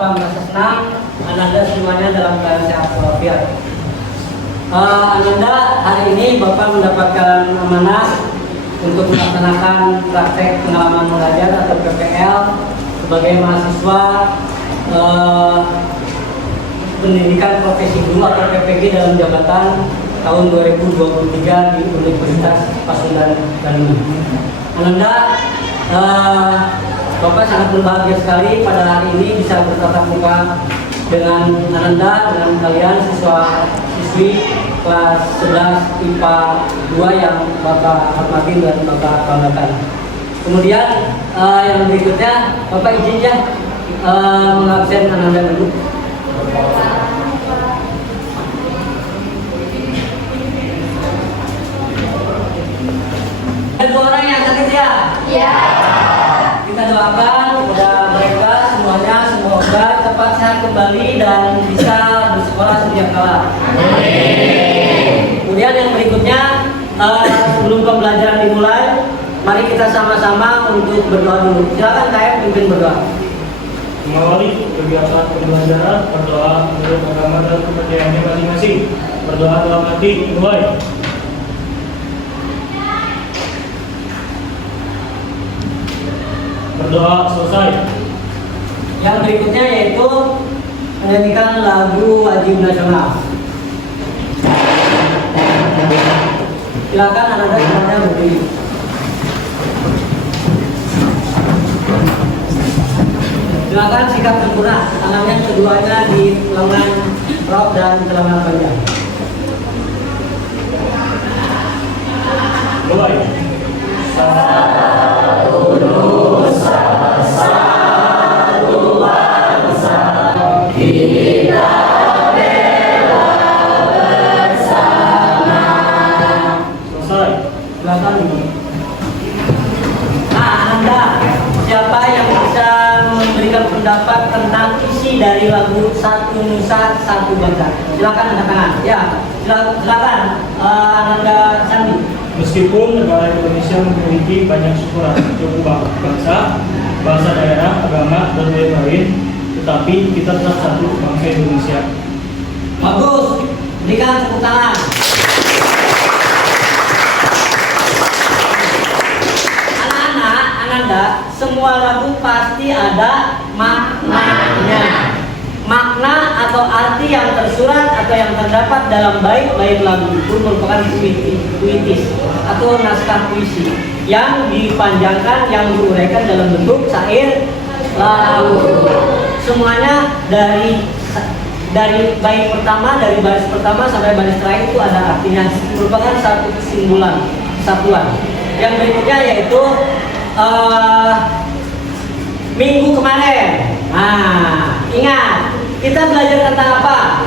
Bapak merasa senang Ananda semuanya dalam keadaan sehat walafiat. Ananda, hari ini Bapak mendapatkan amanah untuk melaksanakan praktek pengalaman mengajar atau PPL sebagai mahasiswa pendidikan profesi guru atau PPG dalam jabatan tahun 2023 di Universitas Pasundan Bandung. Ananda, Bapak sangat berbahagia sekali pada hari ini bisa bertatap muka dengan Ananda, dengan kalian siswa-siswi kelas 11 IPA 2 yang Bapak hormati dan Bapak banggakan. Kemudian yang berikutnya, Bapak izin ya mengabsen Ananda dulu. Ada dua orang yang sakit ya? Iya. Kita doakan kepada mereka semuanya semoga cepat sehat kembali dan bisa bersekolah sedia kala. Kemudian yang berikutnya, sebelum pembelajaran dimulai, mari kita sama-sama untuk berdoa dulu. Silakan saya pimpin berdoa. Mengawali kegiatan pembelajaran, berdoa menurut agama dan kepercayaannya masing-masing. Berdoa dalam hati, mulai. Berdoa selesai. Yang berikutnya yaitu menyanyikan lagu wajib nasional. Silakan Ananda semuanya berdiri. Silakan sikap sempurna, tangannya keduanya di lengan rok dan celana panjang. Mulai. Pendapat tentang isi dari lagu Satu Nusa Satu Bangsa. Silakan angkat tangan. Ya, silakan Ananda Sandi. Meskipun negara Indonesia memiliki banyak suku bangsa, bahasa daerah, agama, dan lain-lain, tetapi kita tetap satu bangsa Indonesia. Bagus, berikan tepuk tangan. Anak-anak, Ananda, semua lagu pasti ada maknanya. Makna atau arti yang tersurat atau yang terdapat dalam bait-bait lagu itu merupakan puitis atau naskah puisi yang dipanjangkan, yang diuraikan dalam bentuk syair lagu. Semuanya dari bait pertama, dari baris pertama sampai baris terakhir itu ada artinya, merupakan satu kesimpulan, kesatuan. Yang berikutnya yaitu minggu kemarin. Nah, ingat kita belajar tentang apa?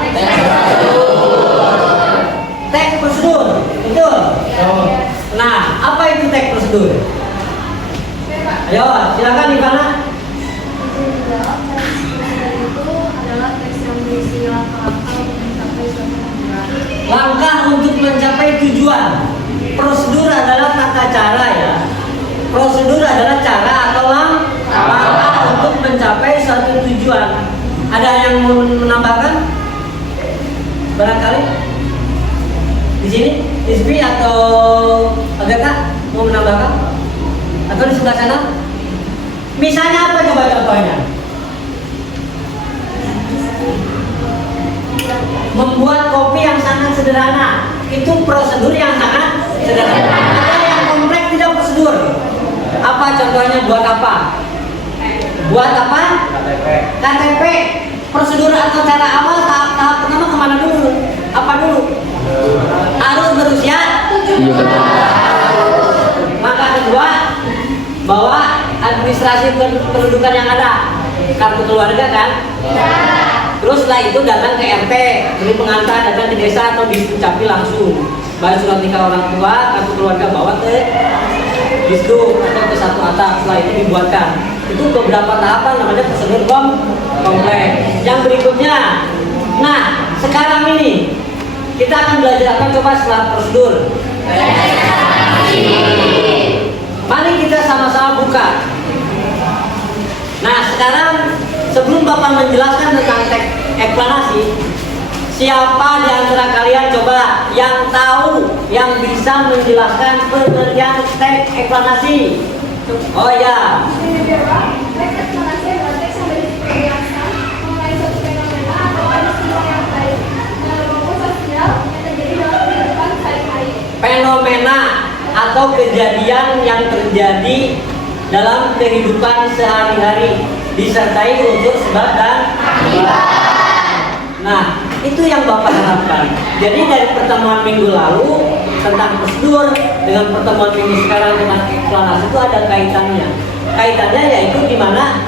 Teks prosedur, betul? Nah, apa itu teks prosedur? Ayo, silakan Ivana. Langkah untuk mencapai tujuan. Prosedur adalah tata cara ya. Prosedur adalah cara atau langkah untuk mencapai suatu tujuan. Ada yang mau menambahkan? Barangkali di sini, Isbi atau Agatha mau menambahkan? Atau di sebelah sana? Misalnya apa coba contohnya? Membuat kopi yang sangat sederhana, itu prosedur yang sangat sederhana. Ada yang kompleks tidak prosedur. Apa contohnya? Buat apa? Buat apa? KTP. Prosedur atau cara awal tahap pertama kemana dulu? Apa dulu? Harus berusia 17 tahun. Maka kedua, bawa administrasi pendudukan yang ada, kartu keluarga kan? Terus setelah itu datang ke RT, beri pengantar, datang ke desa atau di Dukcapil langsung. Bayar surat nikah orang tua, kartu keluarga bawa ke Disduk atau ke satu atap. Setelah itu dibuatkan. Itu beberapa tahapan namanya prosedur kompleks. Yang berikutnya, nah sekarang ini kita akan belajar apa coba setelah prosedur? Mari kita sama-sama buka. Nah sekarang sebelum Bapak menjelaskan tentang teks eksplanasi, siapa di antara kalian coba yang tahu, yang bisa menjelaskan pengertian teks eksplanasi? Oh ya. Teks eksplanasi adalah teks yang berisi penjelasan mengenai suatu fenomena atau peristiwa yang baik maupun sosial yang terjadi dalam kehidupan sehari-hari. Fenomena atau kejadian yang terjadi dalam kehidupan sehari-hari disertai unsur sebab dan akibat. Nah, itu yang Bapak harapkan. Jadi dari pertemuan minggu lalu tentang prosedur dengan pertemuan minggu sekarang tentang eksplanasi itu ada kaitannya. Kaitannya yaitu di mana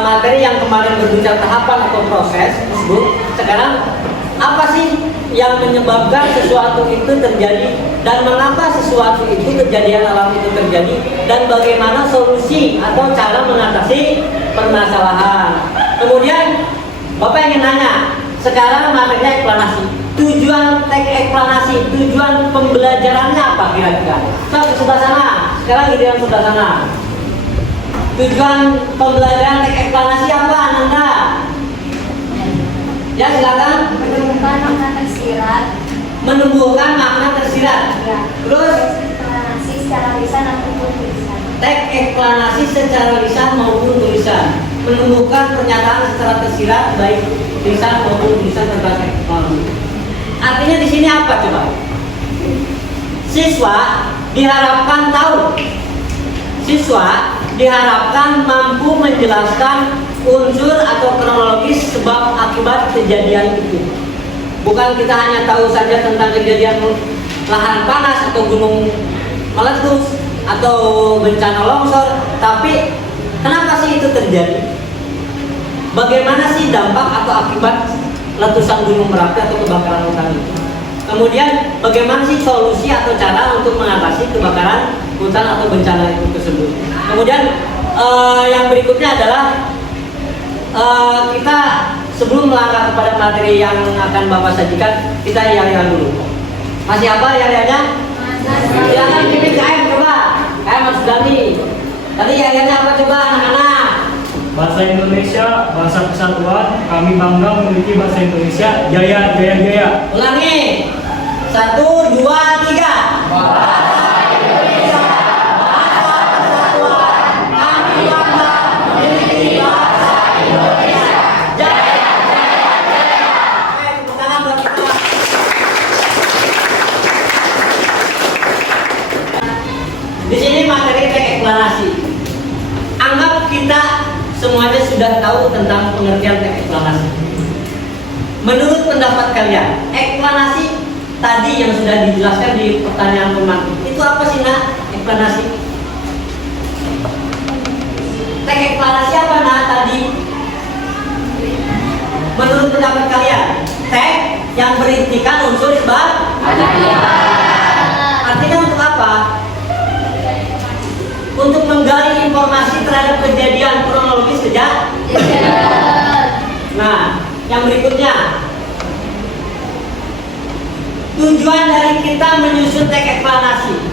materi yang kemarin berbicara tahapan atau proses tersebut, sekarang apa sih yang menyebabkan sesuatu itu terjadi dan mengapa sesuatu itu kejadian alam itu terjadi dan bagaimana solusi atau cara mengatasi permasalahan. Kemudian Bapak ingin nanya, sekarang materinya eksplanasi. Tujuan teks eksplanasi, tujuan pembelajarannya apa kira-kira? So, ke sebelah sana. Sekarang giliran sebelah sana. Tujuan pembelajaran teks eksplanasi apa, Ananda? Ya, silakan. Menemukan makna tersirat. Menumbuhkan makna tersirat. Ya. Terus Eksplanasi secara lisan ataupun tulisan. teks eksplanasi secara lisan maupun tulisan. Menumbuhkan pernyataan secara tersirat baik lisan maupun tulisan tentang eksplanasi. Artinya di sini apa coba? Siswa diharapkan tahu. Siswa diharapkan mampu menjelaskan unsur atau kronologis sebab akibat kejadian itu. Bukan kita hanya tahu saja tentang kejadian lahan panas atau gunung meletus atau bencana longsor, tapi kenapa sih itu terjadi? Bagaimana sih dampak atau akibat letusan gunung Merapi atau kebakaran hutan itu? Kemudian bagaimana sih solusi atau cara untuk mengatasi kebakaran hutan atau bencana itu tersebut? Kemudian yang berikutnya adalah kita sebelum melangkah kepada materi yang akan Bapak sajikan, kita yel-yelan dulu. Masih apa yel-yelnya? Silakan pimpin KM coba. KM Mas Dani. Tadi yel-yelnya apa coba anak-anak? Bahasa Indonesia, bahasa kesatuan, kami bangga memiliki bahasa Indonesia, jaya, jaya, jaya. Ulangi. 1, 2, 3. Di sini materi teks eksplanasi. Anggap kita semuanya sudah tahu tentang pengertian teks eksplanasi. Menurut pendapat kalian, eksplanasi tadi yang sudah dijelaskan di pertanyaan pemantik itu apa sih nak? Eksplanasi. Teks eksplanasi apa nak tadi? Menurut pendapat kalian, teks yang berintikan unsur sebab artinya untuk apa? Untuk menggali informasi terhadap kejadian kronologis kejadian. Nah, yang berikutnya, tujuan dari kita menyusun teks eksplanasi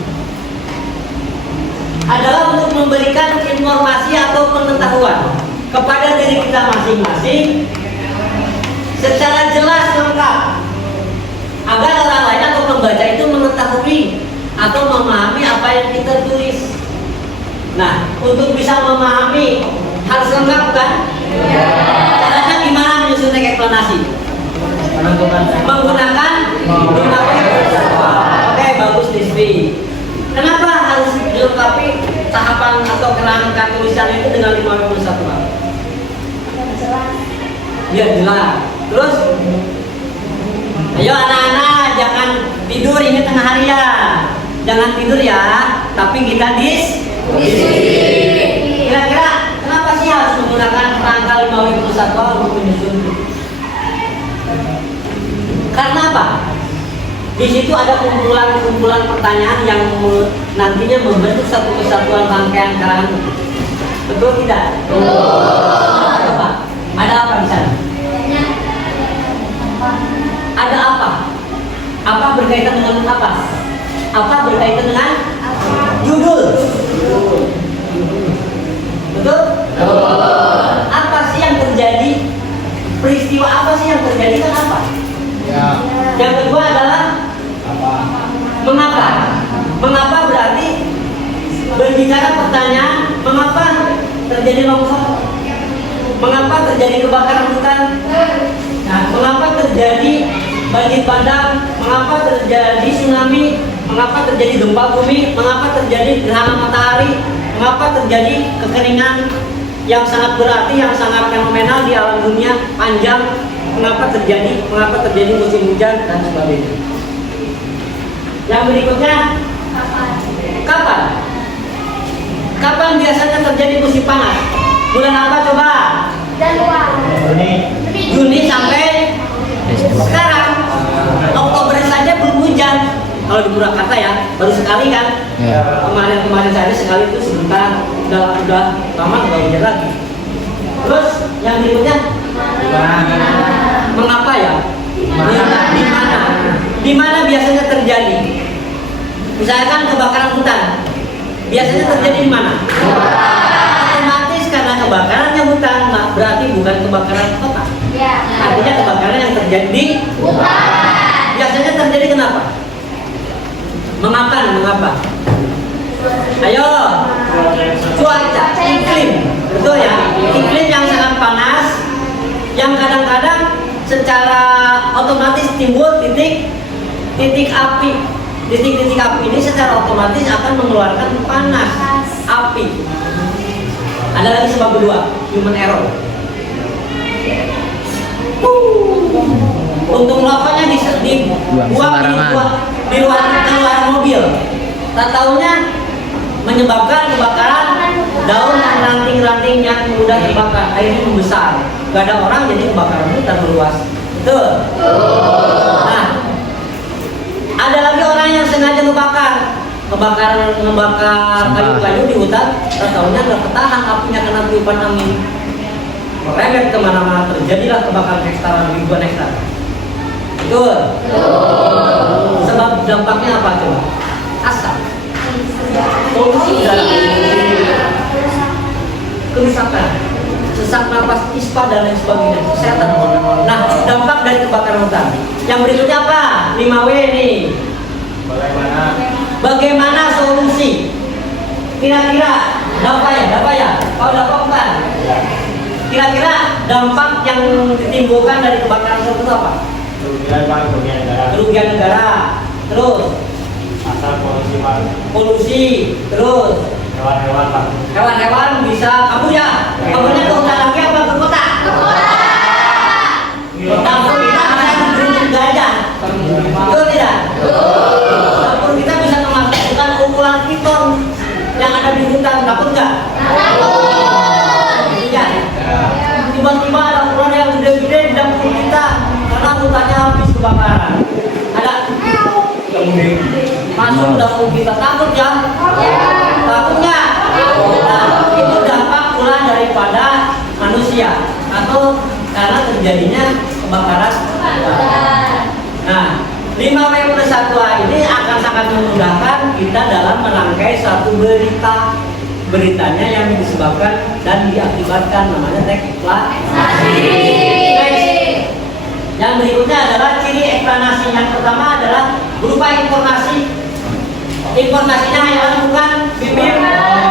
adalah untuk memberikan informasi atau pengetahuan kepada diri kita masing-masing secara jelas lengkap agar orang lain atau pembaca itu mengetahui atau memahami apa yang kita tulis. Nah, untuk bisa memahami harus lengkap kan? Caranya gimana menyusun teks eksplanasi? Menggunakan 5 persatuan. Oke, bagus Dispi. Kenapa harus dilengkapi tahapan atau kerangka tulisan itu dengan 5 persatuan? Biar jelas. Terus, ayo anak-anak jangan tidur, ini tengah hari ya. Jangan tidur ya, tapi kita diskusi. Kira-kira kenapa sih harus menggunakan kerangka 5 persatuan untuk menyusun? Karena apa? Di situ ada kumpulan-kumpulan pertanyaan yang nantinya membentuk satu kesatuan rangkaian karangan itu. Betul tidak? Betul. Apa? Ada apa di sana? Ada apa? Apa berkaitan dengan apa? Apa berkaitan dengan judul? Betul? Betul. Apa sih yang terjadi peristiwa apa sih yang terjadi, kenapa? Ya. Yang kedua adalah Apa? mengapa. Mengapa berarti berbicara pertanyaan, mengapa terjadi longsor? Mengapa terjadi kebakaran hutan? Nah, mengapa terjadi banjir bandang? Mengapa terjadi tsunami? Mengapa terjadi gempa bumi? Mengapa terjadi gerhana matahari? Mengapa terjadi kekeringan yang sangat berarti, yang sangat fenomenal di alam dunia panjang? Mengapa terjadi? Mengapa terjadi musim hujan dan sebagainya? Yang berikutnya, kapan? Kapan biasanya terjadi musim panas? Bulan apa coba? Januari. Juni sampai sekarang. Oktober saja belum hujan. Kalau di Purwakarta ya, baru sekali kan. Ya. Kemarin saja sekali itu sebentar, udah lama nggak hujan lagi. Terus yang berikutnya, mengapa ya? Di mana biasanya terjadi? Misalkan kebakaran hutan, biasanya terjadi di mana? Otomatis karena kebakarannya hutan, nah, berarti bukan kebakaran kota. Artinya kebakaran yang terjadi di biasanya terjadi kenapa? Mengapa? Ayo, cuaca, iklim, betul ya? Iklim yang sangat panas, yang kadang-kadang secara otomatis timbul titik api. Titik-titik api ini secara otomatis akan mengeluarkan panas api. Ada lagi sebab kedua, human error. Untung rokoknya dibuang di luar mobil. Tak taunya menyebabkan kebakaran daun dan ranting-ranting yang mudah terbakar, akhirnya membesar. Gak ada orang jadi kebakaran hutan meluas. Betul. Nah, ada lagi orang yang sengaja ngebakar kayu-kayu di hutan, tak taunya nggak ketahan apinya karena tiupan angin. Merembet kemana-mana, terjadilah kebakaran hektaran, ribuan hektar. Betul. Sebab dampaknya apa coba? Asap, polusi udara, kerusakan, sesak napas, ispa dan lain sebagainya, kesehatan. Nah, dampak dari kebakaran hutan. Yang berikutnya apa? 5W nih. Bagaimana solusi? Kira-kira dapat ya? Kalau dapat bukan? Kira-kira dampak yang ditimbulkan dari kebakaran hutan itu apa? Kerugian negara. Terus polusi. Terus hewan-hewan bisa kabur ya? Kaburnya ke hutan lagi apa ke kota? Dapur kita bisa beruntung gajah. Betul tidak? Dapur kita bisa memasukkan ukuran piton yang ada di hutan. Takut nggak? Iya. Tiba-tiba ada ukuran yang gede-gede di dapur kita karena hutannya habis kebakaran. Ada masuk dapur kita, takut ya? Takutnya? Nah, itu dampak pula daripada manusia atau karena terjadinya kebakaran. Nah, 5W+1A ini akan sangat memudahkan kita dalam menangkai satu beritanya yang disebabkan dan diakibatkan, namanya eksplanasi. Yang berikutnya adalah ciri eksplanasi. Yang pertama adalah berupa informasi. Informasinya hanya bukan bibir,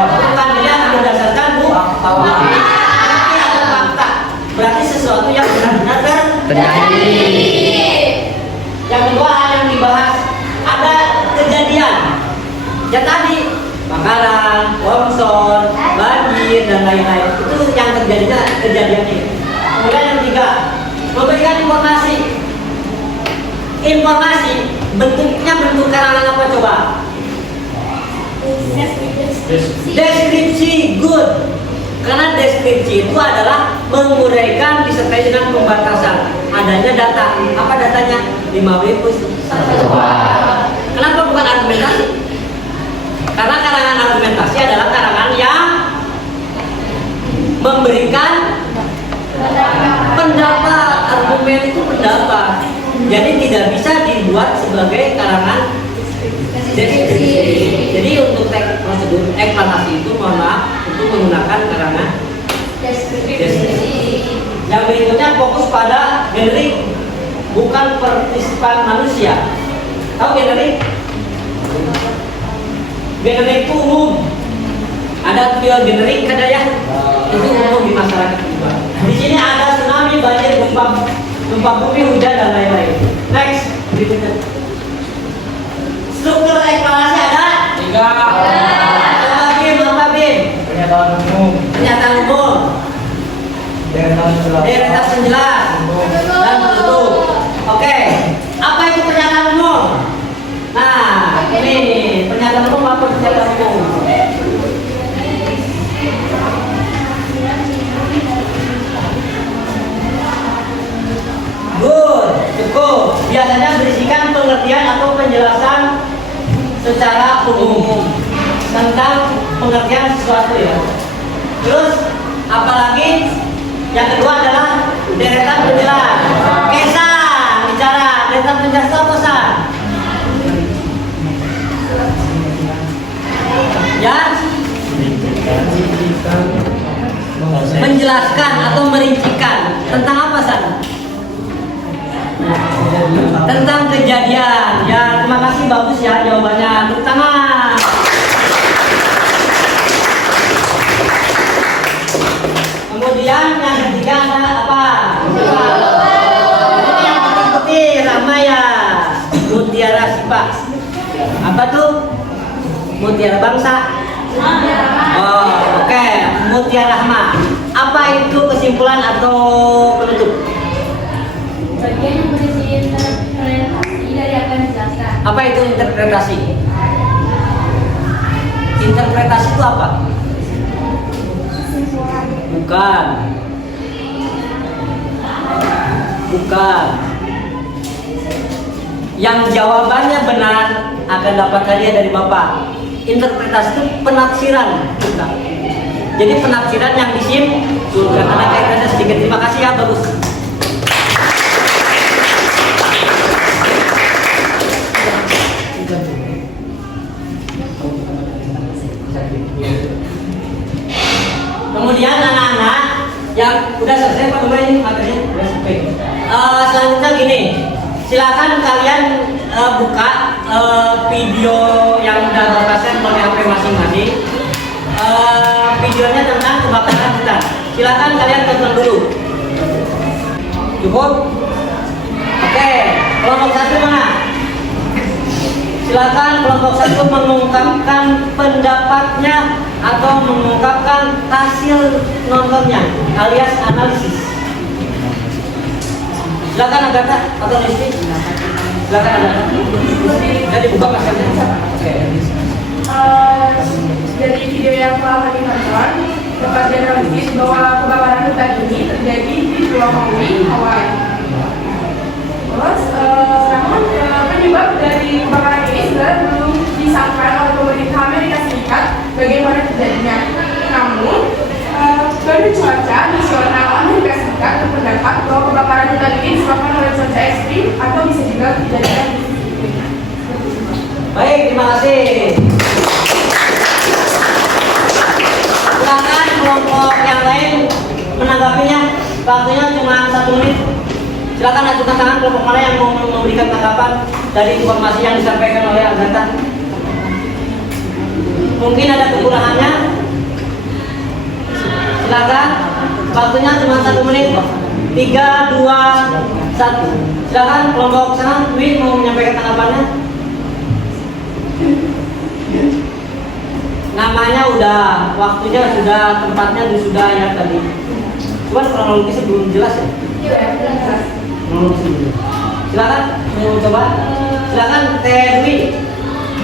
bukan dilihat berdasarkan bukti, tapi ada fakta. Berarti sesuatu yang benar-benar terjadi. Yang kedua hal yang dibahas ada kejadian. Ya tadi bakaran, longsor, banjir dan lain-lain. Itu yang terjadinya kejadiannya. Kemudian yang ketiga, memberikan informasi. Informasi bentuknya bentuk karangan apa coba? Deskripsi. Good. Karena deskripsi itu adalah menguraikan disertai dengan pembatasan adanya data. Apa datanya? 5W+1A. Kenapa bukan argumentasi? Karena karangan argumentasi adalah karangan yang memberikan pendapat. Argumen itu pendapat. Jadi tidak bisa dibuat sebagai karangan deskripsi. Jadi untuk prosedur eksplanasi itu mohon maaf untuk menggunakan karangan deskripsi. Yang berikutnya fokus pada generik bukan partisipan manusia. Tahu generik? Generik itu umum. Ada generik ada ya, itu umum di masyarakat juga. Di sini ada tsunami, banjir, gempa bumi, hujan dan lain-lain. Next, berikutnya. Struktur eksplanasi ada? 3. Apa Bim? Pernyataan umum. Pernyataan umum. Daerah penjelas dan tertutup. Oke, apa itu pernyataan umum? Nah, ini pernyataan umum apa pernyataan umum? Good, cukup. Biasanya berisikan pengertian atau penjelasan secara umum tentang pengertian sesuatu ya. Terus apalagi yang kedua adalah deretan penjelas. Kesan bicara deretan penjelas itu apa San? Ya, menjelaskan atau merincikan tentang apa San? Tentang kejadian. Ya, terima kasih, bagus ya jawabannya. Tepuk tangan. Kemudian yang ketiga ada apa? Ini yang putih-putih ramai ya. Mutiara Sipak. Apa tuh? Mutiara Bangsa. Oh, oke. Mutiara Hama. Apa itu kesimpulan atau penutup? Bagian yang berisi interpretasi dari apa yang dijelaskan. Apa itu interpretasi? Interpretasi itu apa? Bukan. Bukan. Yang jawabannya benar akan dapat hadiah dari Bapak. Interpretasi itu penafsiran. Bukan. Jadi penafsiran yang disimpulkan. Ada kaitannya sedikit. Terima kasih ya, bagus. Kemudian anak-anak yang udah selesai Pak Umar ini materinya udah selesai. Selanjutnya gini, silakan kalian buka video yang udah Bapak share oleh HP masing-masing. Videonya tentang kebakaran hutan. Silakan kalian tonton dulu. Cukup? Oke, kelompok satu mana? Silakan kelompok satu mengungkapkan pendapatnya atau mengungkapkan hasil nontonnya alias analisis. Silakan Agatha atau Listi. Silakan Agatha. Jadi buka pasalnya. Oke. Dari video yang telah kami tonton dapat dianalisis bahwa kebakaran hutan ini terjadi di Pulau Maui, Hawaii. Terus, namun penyebab dari kebakaran ini sebenarnya belum disangkakan oleh pemerintah Amerika Serikat bagaimana terjadinya. Namun, Badan Cuaca Nasional Amerika Serikat berpendapat bahwa kebakaran hutan ini disebabkan oleh cuaca ekstrim atau bisa juga dijadikan Baik, terima kasih. Silakan kelompok yang lain menanggapinya. Waktunya cuma 1 menit. Silakan ajukan tangan kelompok mana yang mau memberikan tanggapan dari informasi yang disampaikan oleh Agatha. Mungkin ada kekurangannya. Silakan. Waktunya cuma 1 menit. 3, 2, 1. Silakan kelompok sana. Dwi mau menyampaikan tanggapannya. Namanya udah, waktunya sudah, tempatnya sudah ya tadi. Cuman kronologisnya belum jelas ya. Silakan mau coba. Silakan Teh Dwi.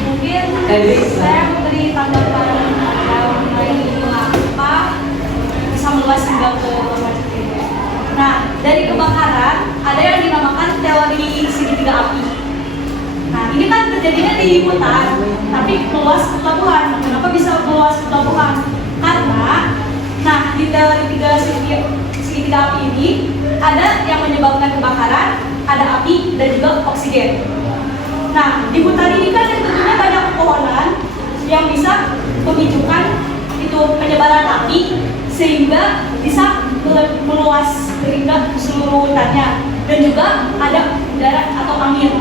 Mungkin Teh Dwi. saya memberi tanggapan mengenai mengapa bisa meluas hingga ke macam ini. Nah, dari kebakaran ada yang dinamakan teori segitiga api. Nah, ini kan terjadinya di hutan, tapi meluas ke pelabuhan. Kenapa bisa meluas ke pelabuhan? Karena, nah di teori segitiga api ini ada yang menyebabkan kebakaran, ada api dan juga oksigen. Nah, di hutan ini kan tentunya banyak pepohonan yang bisa memicukan itu penyebaran api sehingga bisa meluas sehingga seluruh hutannya, dan juga ada udara atau angin,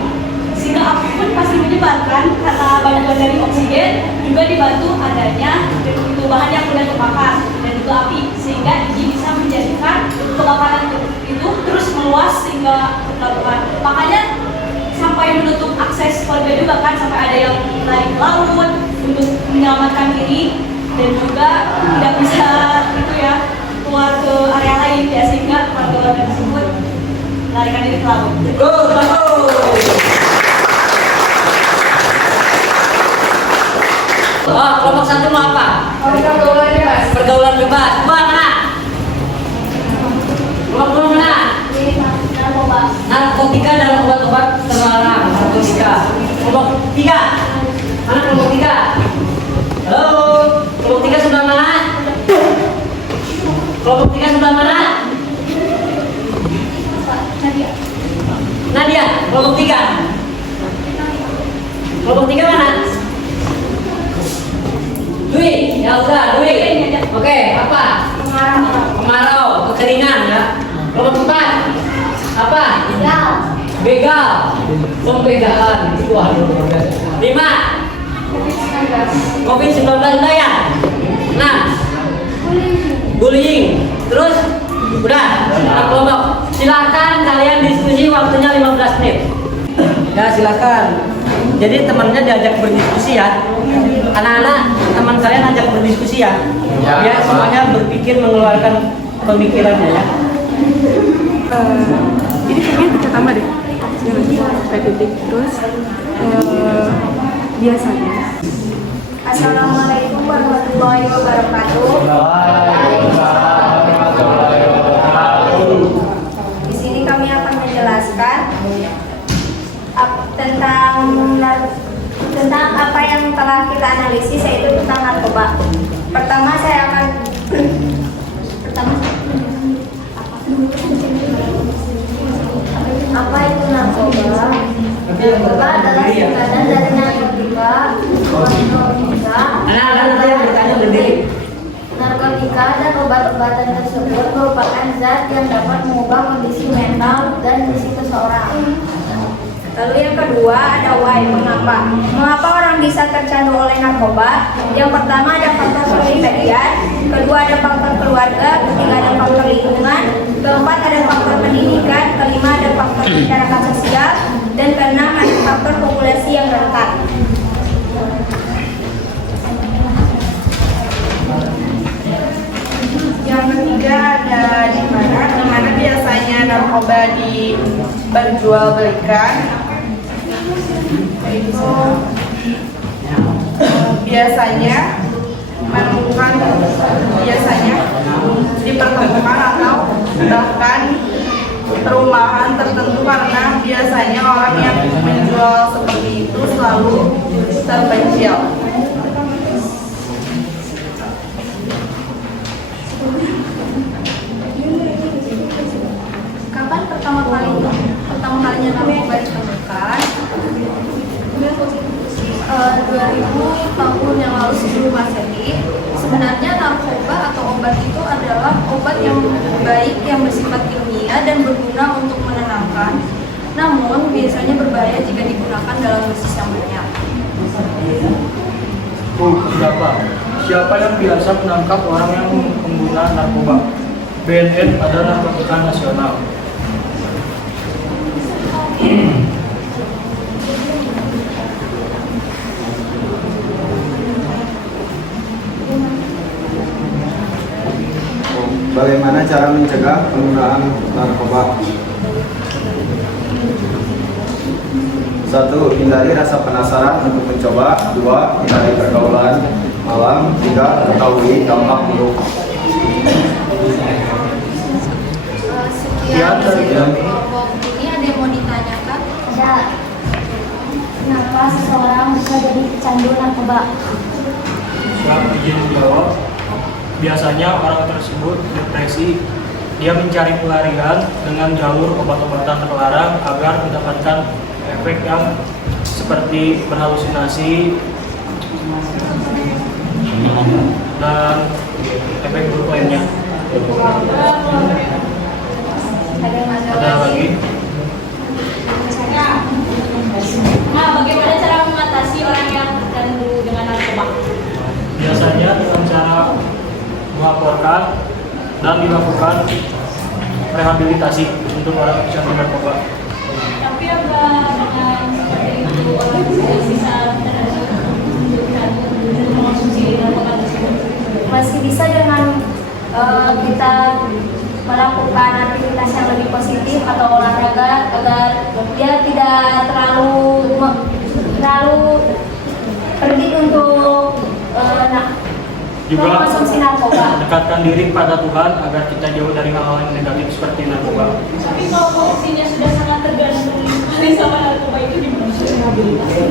sehingga api pun pasti menyebarkan karena bantuan dari oksigen, juga dibantu adanya itu bahan yang mudah terbakar dan juga api, sehingga ini bisa menjadikan kebakaran itu terus meluas sehingga melakukan, makanya sampai menutup akses warga juga kan, sampai ada yang lari ke laut untuk menyelamatkan diri dan juga tidak bisa itu ya keluar ke area lain ya, sehingga warga-warga tersebut melarikan diri ke laut. Oh, kelompok 1 mau apa? Pergaulan bebas. Pergaulan bebas. Kelompok mana? Kelompok mana? Narkotika dan obat-obat terlarang. Narkotika. Kelompok 3. Mana kelompok 3? Halo. Kelompok 3 sudah mana? Kelompok 3 sudah mana? Nadia. Kelompok 3. Kelompok 3 mana? Dwi, ya udah, Dwi. Oke, apa? Kemarau, kekeringan ya. Kelompok 4. Apa? Begal. Pembegalan. Waduh. 5. COVID-19 udah ya? 6. Bullying. Terus? Udah. Kelompok. Silakan kalian diskusi, waktunya 15 menit. Ya, silakan. Jadi temannya diajak berdiskusi ya. Anak-anak, teman kalian ajak berdiskusi ya. Biar semuanya berpikir mengeluarkan pemikirannya ya. Ini kayaknya kita tambah deh. Kayak titik. Terus biasanya. Assalamualaikum warahmatullahi wabarakatuh. Di sini kami akan menjelaskan tentang apa yang telah kita analisis, yaitu tentang narkoba. Pertama saya akan apa itu narkoba? Narkoba adalah singkatan dari narkotika. Narkotika dan obat-obatan tersebut merupakan zat yang dapat mengubah kondisi mental dan fisik seseorang. Lalu yang kedua ada why, mengapa? Mengapa orang bisa tercandu oleh narkoba? Yang pertama ada faktor kepribadian, kedua ada faktor keluarga, ketiga ada faktor lingkungan, keempat ada faktor pendidikan, kelima ada faktor masyarakat sosial, dan keenam ada faktor populasi yang rentan. Yang ketiga ada di mana biasanya narkoba diperjualbelikan, yaitu biasanya dipertemukan atau bahkan perumahan tertentu, karena biasanya orang yang menjual seperti itu selalu terpencil. Kapan pertama kalinya narkoba ditemukan? 2000 tahun yang lalu sebelum Masehi. Sebenarnya narkoba atau obat itu adalah obat yang baik, yang bersifat ilmiah dan berguna untuk menenangkan. Namun biasanya berbahaya jika digunakan dalam dosis yang banyak. Siapa yang biasa menangkap orang yang pengguna narkoba? BNN adalah narkotika nasional. Bagaimana cara mencegah penggunaan narkoba? 1. Hindari rasa penasaran untuk mencoba. 2. Hindari pergaulan malam. 3. Ketahui dampak buruk. Sekian dari kelompok ini, ada yang mau ditanyakan? Ada. Kenapa seseorang bisa jadi candu narkoba? Siap, izin dijawab. Biasanya orang tersebut depresi. Dia mencari pelarian dengan jalur obat-obatan terlarang agar mendapatkan efek yang seperti berhalusinasi dan efek buruk lainnya. Ada lagi? Nah, bagaimana cara mengatasi orang yang terganggu dengan narkoba? Biasanya dengan cara melaporkan dan dilakukan rehabilitasi untuk orang yang narkoba. Tapi apa dengan seperti itu orang tidak bisa menunjukkan mengonsumsi narkoba tersebut? Masih bisa dengan kita melakukan aktivitas yang lebih positif atau olahraga agar dia tidak terlalu pergi untuk Juga mengkonsumsi narkoba. dekatkan diri pada Tuhan agar kita jauh dari hal-hal yang negatif seperti narkoba. Tapi kalau kondisinya sudah sangat tergantung sekali sama narkoba itu gimana sih rehabilitasi?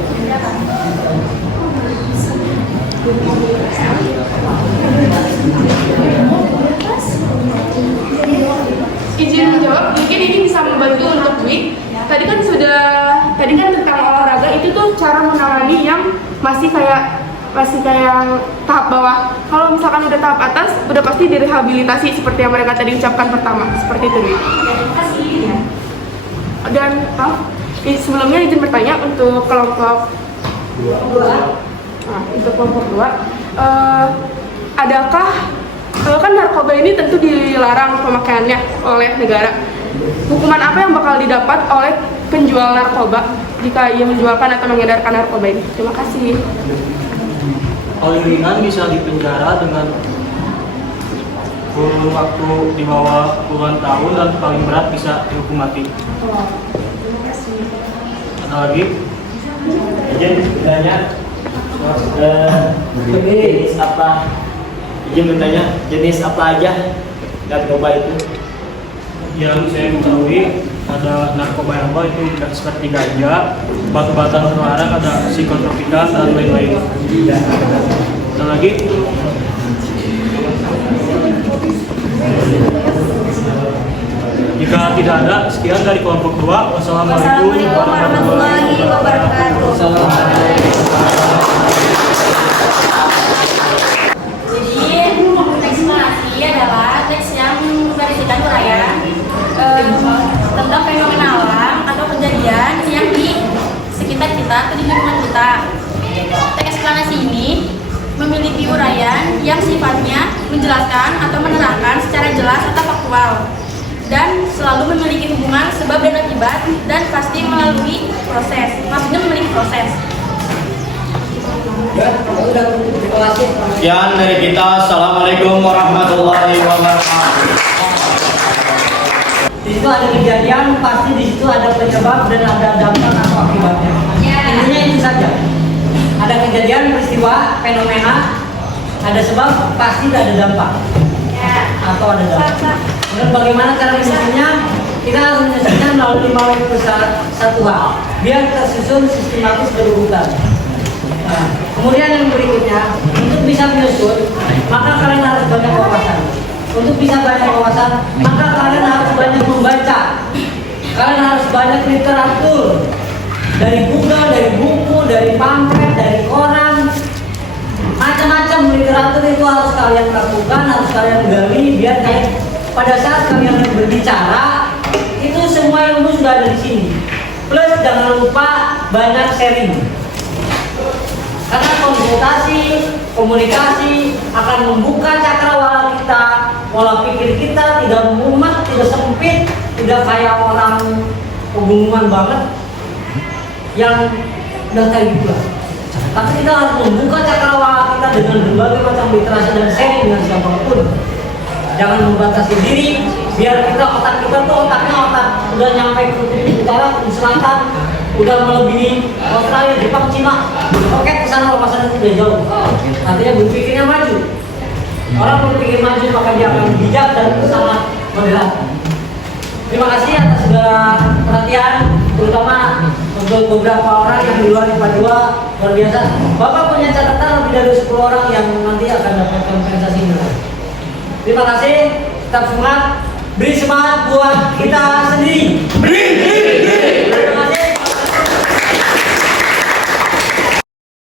Izin menjawab, mungkin ini bisa membantu untuk Dwi. Tadi kan tentang olahraga itu tuh cara menangani yang masih kayak tahap bawah. Kalau misalkan udah tahap atas, udah pasti direhabilitasi seperti yang mereka tadi ucapkan pertama, seperti itu Dwi. Dan sebelumnya izin bertanya untuk kelompok 2. Untuk kelompok 2, adakah kan narkoba ini tentu dilarang pemakaiannya oleh negara. Hukuman apa yang bakal didapat oleh penjual narkoba jika ia menjualkan atau mengedarkan narkoba ini? Terima kasih. Paling ringan bisa dipenjara dengan kurun waktu di bawah puluhan tahun dan paling berat bisa dihukum mati. Ada lagi? Izin bertanya, jenis apa? Izin bertanya, jenis apa aja narkoba itu? Yang saya ketahui ada narkoba herbal itu seperti ganja, batu-batan terlarang, ada psikotropika dan lain-lain. Ada lagi? Jika tidak ada, sekian dari kelompok 2. Wassalamualaikum warahmatullahi wabarakatuh. Teks Melati adalah teks yang berisikan uraian tentang fenomena alam atau kejadian yang di sekitar kita atau di lingkungan kita. Teks eksplanasi ini memiliki uraian yang sifatnya menjelaskan atau menerangkan secara jelas atau faktual dan selalu memiliki hubungan sebab dan akibat dan pasti melalui proses. Maksudnya memiliki proses. Sekian dari kita. Assalamualaikum warahmatullahi wabarakatuh. Di situ ada kejadian, pasti di situ ada penyebab dan ada dampak atau akibatnya. Intinya itu saja. Ada kejadian, peristiwa, fenomena, ada sebab, pasti ada dampak. Atau ada dampak. Kemudian bagaimana cara menyusunnya? Kita harus menyusunnya melalui satu hal, biar tersusun sistematis berurutan. Nah, kemudian yang berikutnya, untuk bisa menyusun, maka kalian harus banyak wawasan. Untuk bisa banyak wawasan, maka kalian harus banyak membaca. Kalian harus banyak literatur. Dari Google, dari buku, dari pamflet, dari koran. Macam-macam literatur itu harus kalian lakukan, harus kalian gali, biar kalian pada saat kalian berbicara, itu semua ilmu sudah ada di sini. Plus jangan lupa banyak sharing. Karena konsultasi, komunikasi akan membuka cakrawala kita, pola pikir kita tidak mumet, tidak sempit, tidak kayak orang pegunungan banget yang udah kayak gitu lah. Tapi kita harus membuka cakrawala kita dengan berbagai macam literasi dan sharing dengan siapapun. Jangan membatasi diri, biar otak kita tuh otak udah nyampe ke utara, ke selatan, udah melebihi Australia, Jepang, Cina. Oke, kesana wawasan itu udah jauh. Artinya berpikirnya maju. Orang berpikir maju maka dia akan bijak dan sangat moderat. Terima kasih atas segala perhatian, terutama untuk beberapa orang yang di luar IPA 2 luar biasa. Bapak punya catatan lebih dari 10 orang yang nanti akan dapat kompensasi. Terima kasih, tetap semangat, beri semangat buat kita